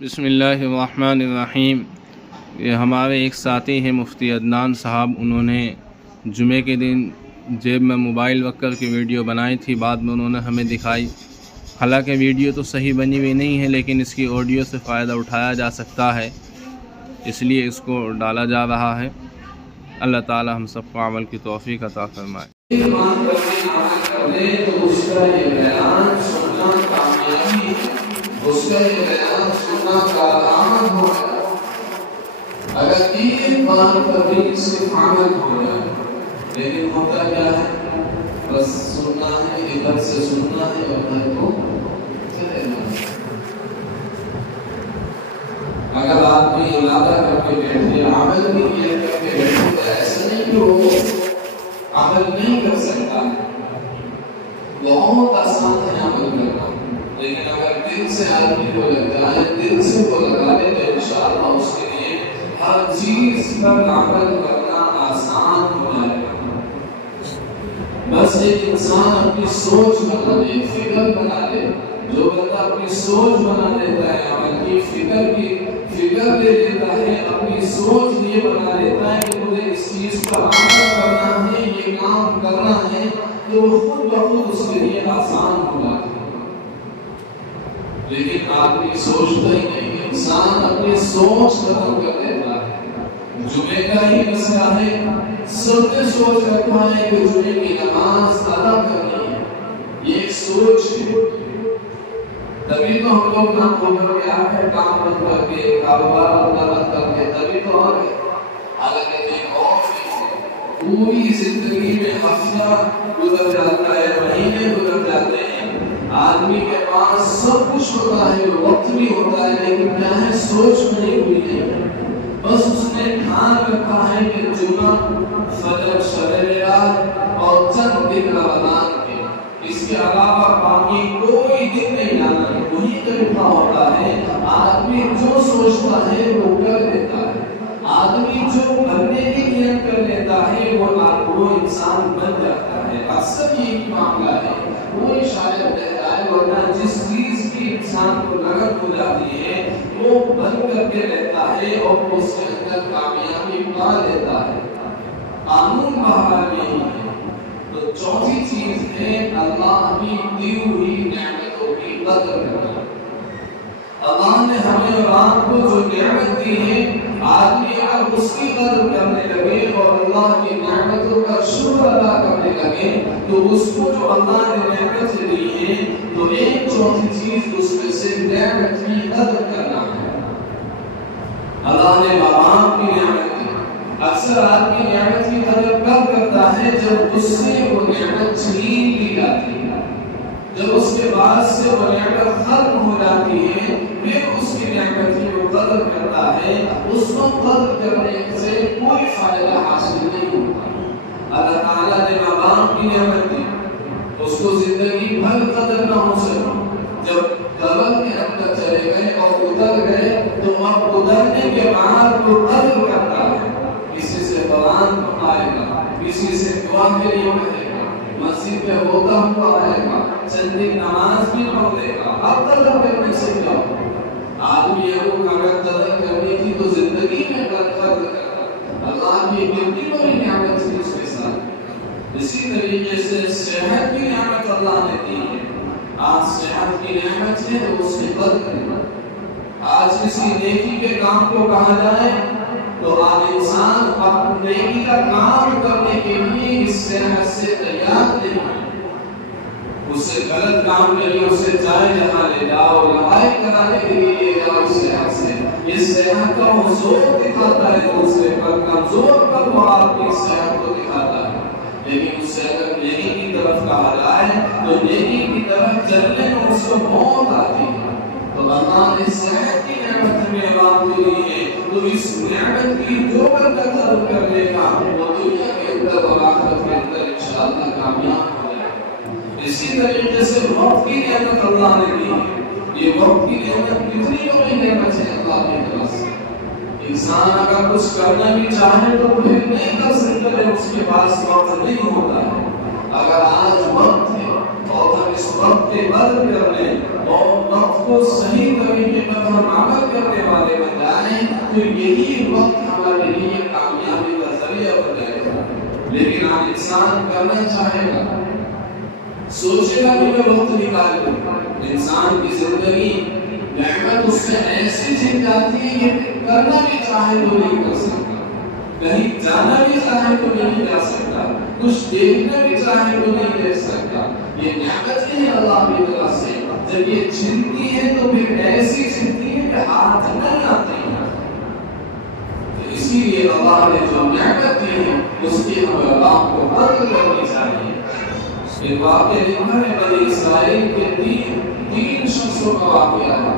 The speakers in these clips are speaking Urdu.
بسم اللہ الرحمن الرحیم۔ یہ ہمارے ایک ساتھی ہیں مفتی عدنان صاحب، انہوں نے جمعے کے دن جیب میں موبائل رکھ کر کے ویڈیو بنائی تھی، بعد میں انہوں نے ہمیں دکھائی۔ حالانکہ ویڈیو تو صحیح بنی ہوئی نہیں ہے، لیکن اس کی آڈیو سے فائدہ اٹھایا جا سکتا ہے، اس لیے اس کو ڈالا جا رہا ہے۔ اللہ تعالی ہم سب کو عمل کی توفیق عطا فرمائے۔ اس کا یہ بیان سننا کارآمد ہو جائے، اگر ایک بار کبھی صرف عمل ہو جائے، لیکن ہوتا کیا ہے؟ بس سننا ہے، ادھر سے سننا ہے اور ادھر کو چلے جانا۔ اگر آدمی ارادہ کر کے بیٹھے، عمل بھی کیا کر کے بیٹھے، تو ایسا نہیں کہ وہ عمل نہیں کر سکتا۔ بہت آسان ہے عمل کرنا، لیکن اگر دل سے آدمی کو لگتا ہے، دل سے وہ لگا لے، تو انشاءاللہ اس کے لیے ہر چیز پر عمل کرنا آسان ہو جائے گا۔ بس ایک انسان اپنی سوچ بنا لے، فکر بنا لے۔ جو بندہ اپنی سوچ بنا لیتا ہے، عمل کی فکر لے لیتا ہے، اپنی سوچ یہ بنا لیتا ہے کہ مجھے اس چیز پر عمل کرنا ہے، یہ کام کرنا ہے، تو وہ خود بخود اس کے لیے آسان ہو جاتا ہے۔ لیکن آدمی سوچتا ہی نہیں، انسان اپنی سوچ ختم کر دیتا ہے۔ جمعے کا ہی مسئلہ ہے، سب نے سوچ رکھا ہے کہ جمعے کی نماز ادا کرنی ہے، یہ ایک سوچ ہے۔ تبھی تو ہم لوگ نہ کھول کر کے آخر کام بند کر کے، کاروبار بند کر کے تبھی تو آ گئے۔ حالانکہ ایک اور چیز ہے، پوری زندگی میں ہفتہ گزر جاتا ہے، مہینے گزر جاتے ہیں، آدمی کے پاس سب کچھ ہوتا ہے، وقت بھی ہوتا ہے، لیکن کیا ہے؟ سوچ نہیں ہوئی ہے۔ بس اس نے ٹھان رکھا ہے کہ جمعہ، فجر، شب برات اور چند دن رمضان کے، اس کے علاوہ باقی کوئی دن نہیں جانا ہے۔ وہی طریقہ ہوتا ہے، آدمی جو سوچتا ہے وہ کر لیتا ہے، آدمی جو بننے کی نیت کر لیتا ہے وہ انسان بن جاتا ہے۔ اکثر یہ معاملہ ہے، کوئی شاید رہتا ہے، ورنہ جس چیز کی انسان کو لگن ہو جاتی ہے وہ بن کر کے رہتا ہے اور اس کے اندر کامیابی پا لیتا ہے۔ قانون بہرحال یہی ہے۔ تو چوتھی چیز ہے اللہ کی دی ہوئی نعمتوں کی قدر کرنا۔ اللہ نے ہمیں اور آپ کو جو نعمت دی ہے، آدمی اگر اس کی قدر کرنے لگے اور اللہ کی نعمتوں کا شکر ادا کرنے لگے، تو اس کو جو اللہ نے نعمت دی ہے، تو ایک چوتھی چیز اس میں سے نعمت کی قدر کرنا ہے۔ اللہ نے ماں باپ کی نعمت دی۔ اکثر آدمی نعمت کی قدر کب کرتا ہے؟ جب اس سے وہ نعمت چھین لی جاتی ہے، جب اس کے بعد سے وہ نعمت ختم ہو جاتی ہے، پھر اس کی نعمت کی وہ قدر کرتا ہے۔ اس کو قدر کرنے سے کوئی فائدہ حاصل نہیں ہوتا۔ اللہ تعالیٰ نے ماں باپ کی نعمت دی، اس کو زندگی بھر قدر نہ ہو سکی۔ جب قبر کے اندر چلے گئے اور اتر گئے، تو اب اترنے کے بعد وہ قدر کرتا ہے۔ کسی سے قرآن پڑھائے گا، کسی سے دعا کے لیے کہے گا، مسجد میں ہوتا ہوا آئے گا، چند دن نماز بھی پڑھ لے گا۔ اب قدر کرنے سے کیا ہو؟ آدمی اگر قدر کرنی تھی تو زندگی میں قدر کرتا۔ اللہ کی کتنی بڑی نعمت تھی اس کے ساتھ۔ اسی طریقے سے صحت کی نعمت اللہ نے دی ہے۔ آج صحت کی نعمت ہے تو اس کی قدر کرنا۔ آج کسی نیکی کے کام کو کہا جائے تو آج انسان اپنے نیکی کا کام کرنے کے لیے اس صحت سے تیار نہیں ہے۔ اس سے غلط کام کے لیے اسے چاہے جہاں لے جاؤ، لڑائی کرانے کے لیے لے جاؤ اس صحت سے۔ اس صحت کا وہ زور دکھاتا ہے دوسرے پر، کمزور پر وہ اپنی صحت کو دکھاتا ہے۔ لیکن اس سے اگر نیکی کی طرف کہا جائے تو نیکی کی طرف چلنے میں اس کو موت آتی ہے۔ تو اللہ نے صحت کی نعمت میں عطا دی ہے، تو اس نعمت کی جو بندہ قدر کر لے گا وہ دنیا کے اندر اور آخرت کے اندر انشاءاللہ کامیاب ہو جائے گا۔ اسی طریقے سے وقت کی نعمت اللہ نے دی ہے۔ یہ وقت کی نعمت کتنی بڑی نعمت ہے اللہ کی طرف سے۔ انسان اگر کچھ کرنا بھی چاہے تو پھر نہیں کر سکتا ہے، اس کے پاس وقت نہیں ہوتا ہے۔ اگر آج وقت ہے اور ہم اس وقت کی قدر کر لیں اور وقت کو صحیح طریقے پر ہم عمل کرنے والے بن جائیں تو یہی وقت ہمارے لیے کامیابی کا ذریعہ بن جائے گا۔ لیکن آج انسان کرنا چاہے گا، سوچے گا کہ میں وقت نکال لوں، انسان کی زندگی نعمت اس سے ایسی چھن جاتی ہے کہ کرنا بھی چاہے تو نہیں کر سکتا، کہیں جانا بھی چاہے تو نہیں جا سکتا، کچھ دیکھنا بھی چاہے تو نہیں دیکھ سکتا۔ یہ نعمت ہی ہے اللہ کی طرف سے، جب یہ چھنتی ہے تو پھر ایسی چھنتی ہے کہ ہاتھ نہیں آتے ہیں۔ اسی لیے اللہ نے جو نعمت دی ہے اس کی ہمیں اللہ کو قدر کرنی چاہیے۔ ایک واقعہ لکھا ہے بنی اسرائیل کے تین شخصوں کا واقعہ ہے۔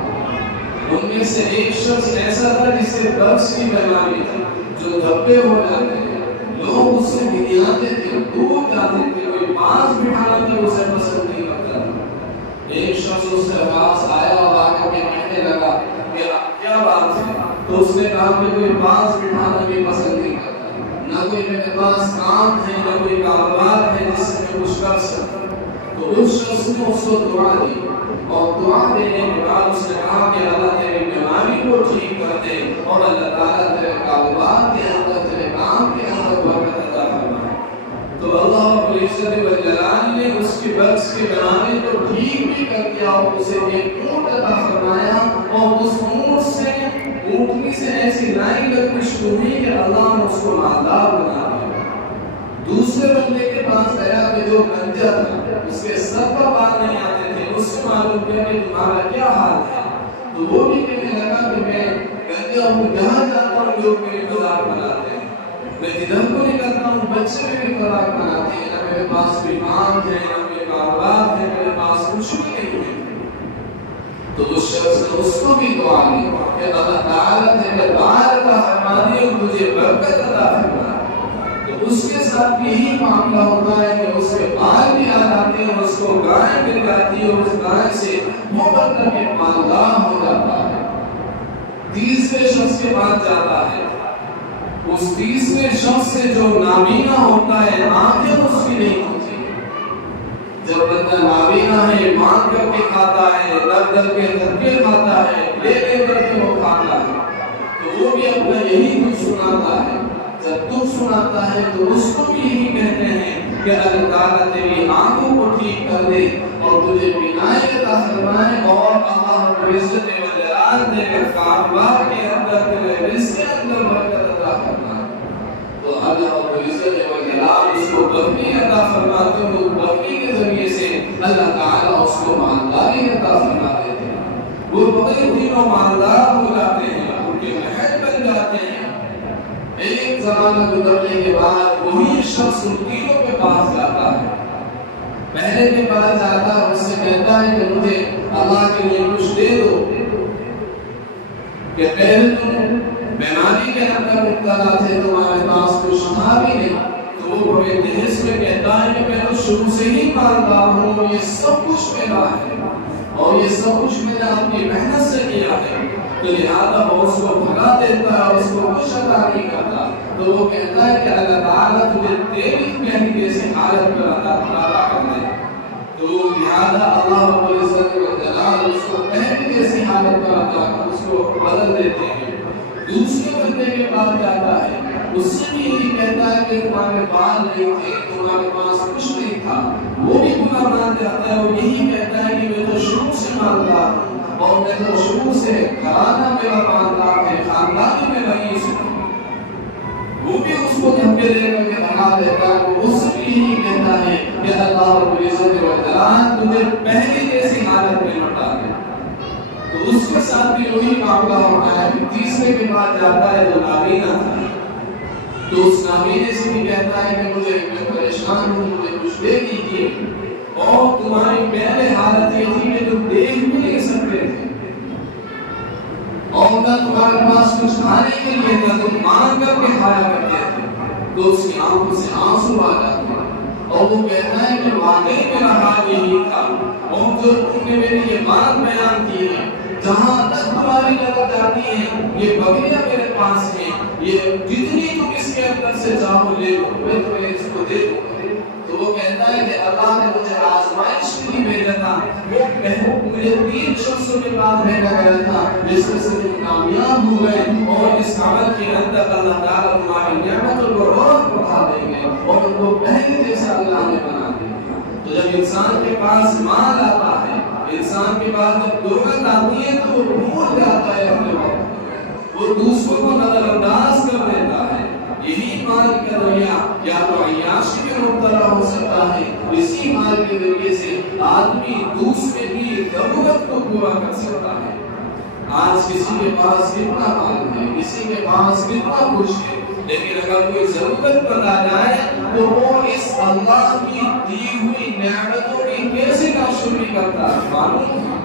ان میں سے ایک شخص ایسا تھا جس سے قبض کی بیماری تھی، جو دھبے ہو جاتے ہیں، لوگ اس سے گھبراتے تھے، دور جاتے تھے، کوئی پاس بٹھانا بھی اسے پسند نہیں کرتا تھا۔ ایک شخص اس کے پاس آیا اور آ کر کے کہنے لگا کہ کیا بات ہے؟ تو اس نے کہا کہ کوئی پاس بٹھانا بھی پسند نہیں کرتا، نہ کوئی میرے پاس کام ہے، نہ کوئی کاروبار ہے جس سے میں کچھ کر سکتا۔ تو اس شخص نے اس کو دعا دی، اور دعا دینے کے بعد اس نے کہا کہ اللہ تیری بیماری کو ٹھیک کر دے اور اللہ تعالیٰ تیرے کاروبار کے اندر، تیرے کام کے اندر برکت عطا فرمائے۔ تو اللہ رب العزت والجلال نے اس کی بخش کی بیماری کو ٹھیک بھی کر دیا اور اسے ایک اونٹ عطا فرمایا، اور اس اونٹ سے، اونٹنی سے ایسی لائن لگنی شروع ہوئی کہ اللہ نے اس کو مالدار بنا دیا۔ دوسرے بندے کے پاس گیا کہ جو گنجا تھا، اس کے سر پر بال نہیں آتے تھے، اس سے معلوم کیا کہ تمہارا کیا حال ہے؟ تو وہ بھی کہنے لگا کہ میں گنجا ہوں، جہاں جاتا ہوں لوگ میری مذاق بناتے ہیں، میں جدھر کو نکلتا ہوں بچے میری مذاق بناتے ہیں، نہ میرے پاس کوئی کام ہے، نہ کوئی کاروبار ہے، میرے پاس کچھ بھی نہیں ہے۔ تو اس شخص نے اس کو بھی دعا دی کہ اللہ تعالیٰ تیرے بار کا فرمانے اور تجھے برکت عطا فرمائے۔ تو اس کے ساتھ یہی معاملہ ہوتا ہے کہ اس کے بال بھی آ جاتے ہیں، اس کو گائے مل جاتی ہے، اور اس گائے سے وہ بندہ کے مالدار ہو جاتا ہے۔ تیسرے شخص کے پاس جاتا ہے، اس تیسرے شخص سے جو نابینا ہوتا ہے، آنکھیں اس کی نہیں ہوتی، جب بندہ نابینا ہے مانگ کر کے کھاتا ہے، در در کے دھکے کھاتا ہے، لے لے کر کے وہ کھاتا ہے، تو وہ بھی اپنا یہی دکھ سناتا ہے۔ جب دکھ سناتا ہے تو اس کو بھی یہی کہتے ہیں کہ اللہ تعالیٰ تیری آنکھوں کو ٹھیک کر دے اور تجھے بینائی عطا فرمائے، اور اللہ رب العزت والجلال تیرے کاروبار کے اندر، تیرے رزق کے اندر برکت عطا فرمائے۔ تو اللہ رب العزت والجلال اس کو بخشی عطا فرماتے ہیں، اس بخشی کے ذریعے سے اللہ تعالیٰ اس کو مالداری عطا فرما دیتے ہیں۔ وہ بڑے دنوں مالدار ہو جاتے ہیں، ان کے محل بن جاتے ہیں۔ ایک زمانہ گزرنے کے بعد وہی شخص ان تینوں کے پاس جاتا ہے، پہلے کے پاس جاتا ہے، اس سے کہتا ہے کہ مجھے اللہ کے لیے کچھ دے دو، کہ پہلے تم بیماری کے اندر مبتلا تھے، تمہارے پاس کچھ تھا بھی نہیں۔ تو وہ بڑے تحس میں کہتا ہے کہ میں تو شروع سے ہی مالدار ہوں، یہ سب کچھ میرا ہے اور یہ سب کچھ میں نے اپنی محنت سے کیا ہے، تو لہذا وہ اس کو بھگا دیتا ہے، اس کو کچھ عطا نہیں کرتا۔ تو وہ کہتا ہے کہ اللہ تعالیٰ تجھے تیری پہلی جیسی حالت پر عطا کر دے۔ تو لہذا اللہ رب العزت والجلال اس کو پہلی جیسی حالت پر عطا کر اس کو بدل دیتے ہیں۔ دوسرے بندے کے پاس جاتا ہے، اس سے بھی یہی کہتا ہے کہ تمہارے بال نہیں تھے، تمہارے پاس کچھ نہیں تھا، وہ بھی گناہ مان جاتا ہے، وہ یہی کہتا ہے کہ میں تو شروع سے مالدار ہوں اور میں تو شروع سے گھرانہ میرا مالدار ہے، خاندان میں رئیس ہوں۔ وہ بھی اس کو دھکے دے کر کے بھگا دیتا ہے، وہ اس سے بھی یہی کہتا ہے کہ اللہ رب العزت والجلال تجھے پہلی جیسی حالت میں لوٹا دے۔ تو اس کے ساتھ بھی وہی معاملہ ہوتا ہے کہ تیسرے کے بعد جاتا ہے جو نابینا تھا، تو اس نابینے سے بھی کہتا ہے کہ میں پریشان ہوں، مجھے کچھ دے دیجیے، اور تمہاری پہلے حالت یہ تھی کہ تم دیکھ بھی نہیں سکتے تھے اور نہ تمہارے پاس کچھ کھانے کے لیے تھا، تم مانگ کر کے کھایا کرتے تھے۔ تو اس کی آنکھوں سے آنسو آ جاتے ہیں اور وہ کہتا ہے کہ واقعی میرا حال یہی تھا، اور جو تم نے میری یہ بات بیان کی ہے، جہاں تک تمہاری نظر جاتی ہے یہ بکریاں میرے پاس ہیں، یہ جتنی تم اس کے اندر سے چاہو لے لو، میں تمہیں اس کو دے دوں گا۔ تو وہ کہتا فرمایا کہ اللہ نے مجھے آزمائش کے لیے بھیجا تھا، مجھے 3 شخصوں کے پاس بھیجا گیا تھا جس میں سے تم کامیاب ہو گئے، اور اس عمل کے اندر اللہ تعالیٰ تمہاری نعمتوں کو اور بڑھا دیں گے اور ان کو پہلے جیسا اللہ نے بنا دیا۔ تو جب انسان کے پاس مال آتا ہے، انسان کے پاس جب دولت آتی ہے تو وہ بھول جاتا ہے اپنے وقت، وہ دوسروں کو نظر انداز کر دیتا ہے۔ یہی مال کا رویہ یا تو عیاشی میں مبتلا ہو سکتا ہے، اسی مال کے ذریعے سے آدمی دوسرے کی ضرورت کو پورا کر سکتا ہے۔ آج کسی کے پاس کتنا مال ہے، کسی کے پاس کتنا کچھ ہے، لیکن اگر کوئی ضرورت مند آ جائے تو وہ اس اللہ کی دی ہوئی نعمتوں کی کیسے ناشکری کرتا ہے؟ معلوم ہے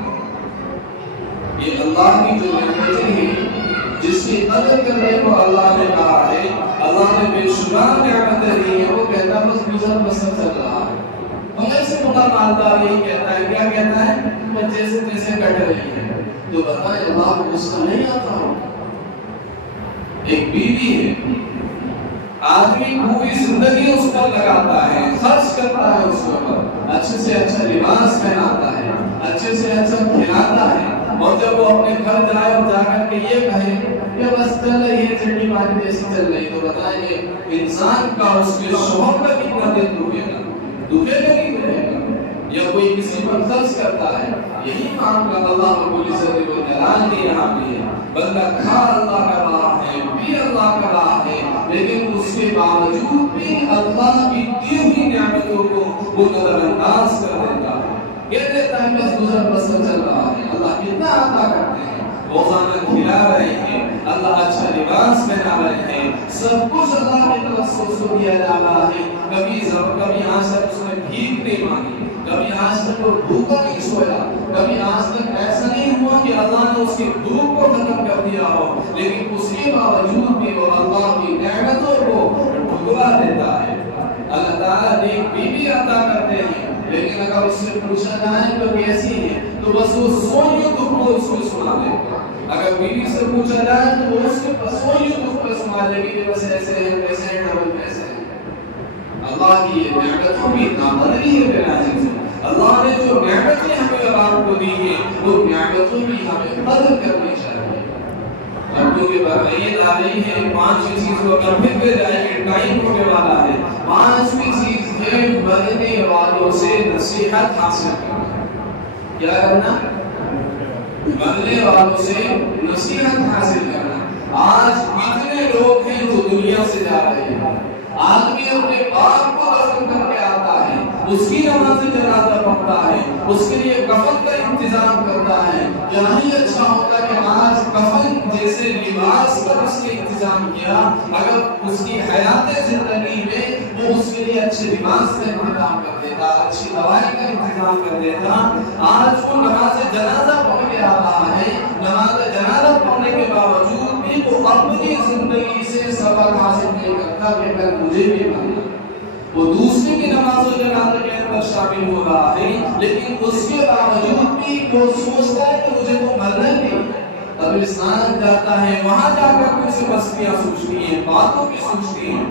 یہ اللہ کی جو نعمتیں ہیں جس کی قدر کرنے کو اللہ نے کہا ہے، اللہ نے بے شمار نعمتیں دی ہیں، وہ کہتا ہے بس گزر بسر چل رہا ہے۔ مگر سے بڑا مالدار یہی کہتا ہے، کیا کہتا ہے؟ وہ جیسے جیسے کٹ رہی ہے۔ تو بتائیں اللہ کو غصہ نہیں آتا ہو؟ ایک بیوی ہے، آدمی پوری زندگی اس پر لگاتا ہے، خرچ کرتا ہے اس پر، اچھے سے اچھا لباس پہناتا ہے، اچھے سے اچھا کھلاتا ہے، اور جب وہ اپنے گھر جائے اور جا کر کے یہ کہے کہ بس چل رہی ہے چٹنی ماری جیسی چل رہی، تو بتائیے انسان کا اس کے شوہر کا کتنا دل دکھے گا؟ دکھے گا نہیں دکھے گا؟ یا کوئی کسی پر خرچ کرتا ہے، یہی معاملہ اللہ رب العزت و جلال نے یہاں بھی ہے۔ بندہ کھا اللہ کر رہا ہے، پی اللہ کر رہا ہے، لیکن اس کے باوجود بھی اللہ کی دی ہوئی نعمتوں کو وہ نظر انداز کر دیتا ہے، کہہ دیتا ہے بس گزر بسر چل رہا ہے۔ اللہ کتنا عطا کرتے ہیں، روزانہ کھلا رہے ہیں، اللہ اچھا لباس پہنا رہے ہیں، سب کچھ اللہ کی طرف سے دیا جا رہا ہے۔ کبھی آج تک اس نے بھیک نہیں مانگی، کبھی آج تک وہ بھوکا نہیں سویا، کبھی آج تک ایسا نہیں ہوا کہ اللہ نے اس کی بھوک کو ختم کر دیا ہو، لیکن اس کے باوجود بھی وہ اللہ کی نعمتوں کو ٹھکرا دیتا ہے۔ اللہ تعالیٰ نیک بیوی عطا کرتے ہیں، لیکن اگر اس سے پوچھا جائے تو کیسی ہے تو بس وہ سوئیوں دکھ کو اس کو سنا دے گا۔ اگر بیوی سے پوچھا جائے تو وہ اس کے سوئیوں دکھ کو سنا دے گی کہ بس ایسے ہیں ویسے ہیں ڈبل پیسے ہیں۔ اللہ کی یہ نعمتوں کی نامدری ہے بناجی سے۔ اللہ نے جو نعمتیں ہمیں اور آپ کو دی ہیں وہ نعمتوں کی ہمیں قدر کرنی چاہیے۔ اب کیونکہ برعید آ رہی ہے، 5ویں چیز کو کمپلیٹ کر جائے کہ ٹائم ہونے والا ہے۔ 5ویں چیز ہے مرنے والوں سے نصیحت حاصل کرنا۔ کیا کرنا؟ مرنے والوں سے نصیحت حاصل کرنا۔ آج کتنے لوگ ہیں جو دنیا سے جا رہے ہیں، آدمی اپنے باپ کو دفن کر کے آتا ہے، اس کی نماز جنازہ پڑھتا ہے، اس کے لیے کفن کا انتظام کرتا ہے۔ کیا ہی اچھا ہوتا کہ آج کفن جیسے لباس کا اس نے انتظام کیا، اگر اس کی حیات زندگی میں وہ اس کے لیے اچھے لباس کا انتظام کر دیتا، اچھی دوائی کا انتظام کر دیتا۔ آج وہ نماز جنازہ پڑھ کے آ رہا ہے، نماز جنازہ پڑھنے کے باوجود بھی وہ اپنی زندگی سے سبق حاصل نہیں کرتا کہ کل مجھے بھی مرنا۔ وہ دوسرے کی نماز و جنازہ کے اندر شامل ہو رہا ہے، لیکن اس کے باوجود بھی وہ سوچتا ہے کہ مجھے تو مرنا ہی نہیں۔ قبرستان جاتا ہے، وہاں جا کر کچھ مستیاں سوچتی ہیں، باتوں کی سوچتی ہیں۔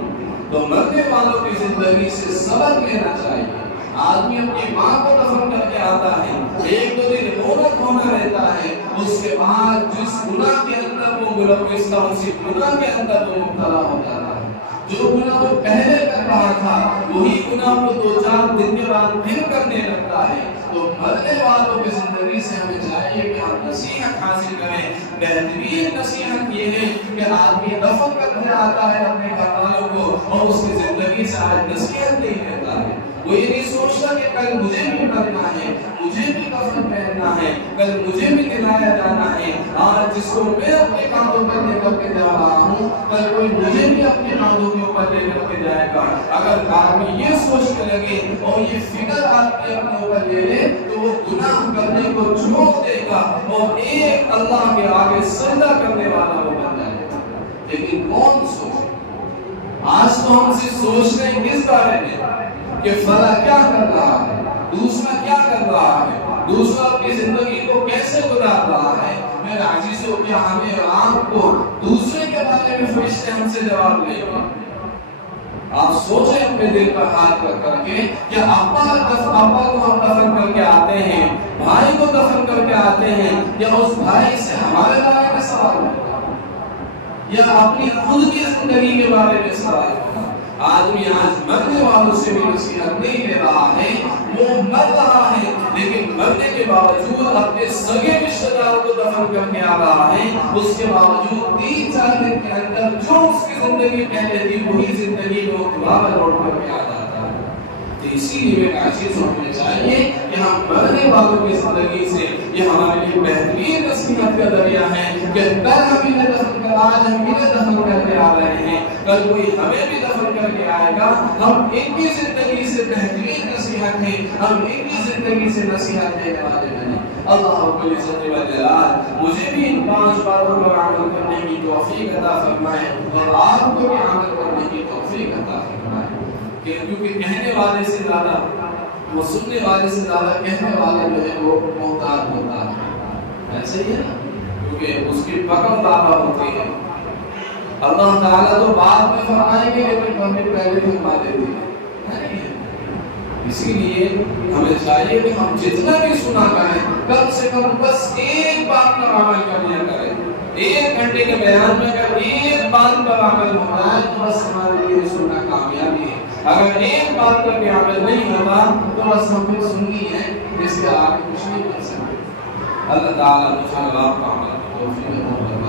تو مرنے والوں کی زندگی سے سبق لینا چاہیے۔ آدمی اپنی ماں کو دفن کر کے آتا ہے، 1-2 دن رونق ہونا رہتا ہے، اس کے بعد جس گناہ کے اندر وہ ملوث تھا اسی گناہ کے اندر وہ مبتلا ہو جاتا ہے۔ جو گناہ وہ پہلے کر رہا تھا وہی گناہ وہ 2-4 دن کے بعد پھر کرنے لگتا ہے۔ تو مرنے والوں کی زندگی سے ہمیں چاہیے کہ ہم نصیحت حاصل کریں۔ بہترین نصیحت یہ ہے کہ آدمی دفن کر کے آتا ہے اپنے گھر والوں کو اور اس کی زندگی سے آج نصیحت نہیں لیتا ہے۔ وہ یہ نہیں سوچتا کہ کل مجھے بھی مرنا ہے، مجھے بھی کفن پہننا ہے، کل مجھے بھی دلایا جانا ہے۔ آج جس کو میں اپنے کاندھوں پر لے کر کے جا رہا ہوں، کل کوئی مجھے بھی اپنے کاندھوں کے اوپر لے کر کے جائے گا۔ اگر آدمی یہ سوچنے لگے اور یہ فکر آدمی اپنے اوپر لے لے تو وہ گناہ کرنے کو چھوڑ دے گا اور ایک اللہ کے آگے سجدہ کرنے والا وہ بن جائے گا۔ لیکن کون سوچے؟ آج تو ہم سے سوچ رہے ہیں کس بارے میں کہ فلاں کیا کر رہا ہے، دوسرا کیا کر رہا ہے، دوسرا اپنی زندگی کو کیسے گزار رہا ہے۔ میں راضی سے کہ ہمیں آپ کو دوسرے کے بارے میں فرشتے ہم سے جواب لیں گے۔ آپ سوچیں اپنے دل پر ہاتھ رکھ کر کے کہ ابا کو ہم دفن کر کے آتے ہیں، بھائی کو دفن کر کے آتے ہیں، یا اس بھائی سے ہمارے بارے میں سوال ہوگا یا اپنی خود کی زندگی کے بارے میں سوال ہوگا؟ آدمی آج مرنے والوں سے بھی نصیحت نہیں لے رہا ہے، وہ مر رہا ہے لیکن مرنے کے باوجود اپنے سگے رشتہ دار کو دفن کر کے آ رہا ہے، اس کے باوجود 3-4 دن کے اندر جو اس کی زندگی پہلے تھی وہی زندگی کو دوبارہ لوٹ کر کے آ جاتا ہے۔ تو اسی لیے ایک چیز ہمیں چاہیے کہ ہم مرنے والوں کی زندگی سے، یہ ہمارے لیے بہترین نصیحت کا ذریعہ ہے کہ کل ہم انہیں دفن کر، آج ہم انہیں دفن کر کے آ رہے ہیں، کل کوئی ہمیں بھی دفن کر کے آئے گا، ہم ان کی زندگی سے بہترین نصیحت ہے، ہم ان کی زندگی سے نصیحت دینے والے بنے۔ اللہ رب العزت و جلال مجھے بھی ان 5 باتوں پر عمل کرنے کی توفیق عطا فرمائے اور آپ کو بھی عمل کرنے کی توفیق عطا فرمائے، کیونکہ کہنے والے سے زیادہ، وہ سننے والے سے زیادہ کہنے والے جو ہے وہ محتاط ہوتا ہے، ایسے ہی ہے نا، کیونکہ اس کی پکڑ زیادہ ہوتی ہے۔ اللہ تعالیٰ تو بعد میں فرمائیں گے لیکن ہمیں پہلے فرما دیتے ہیں۔ اسی لیے ہمیں چاہیے کہ ہم جتنا بھی سنا کریں کم سے کم بس ایک بات پر عمل کر لیا کریں۔ 1 گھنٹے کے بیان میں اگر ایک بات پر عمل ہو جائے تو بس ہمارے لیے سننا کامیابی ہے۔ اگر ایک بات پر بھی عمل نہیں ہوتا تو بس ہم پھر سنی ہے، جس کے آگے کچھ نہیں کر سکتے۔ اللہ تعالیٰ مجھے آپ کا عمل توفیق عطا فرمائے۔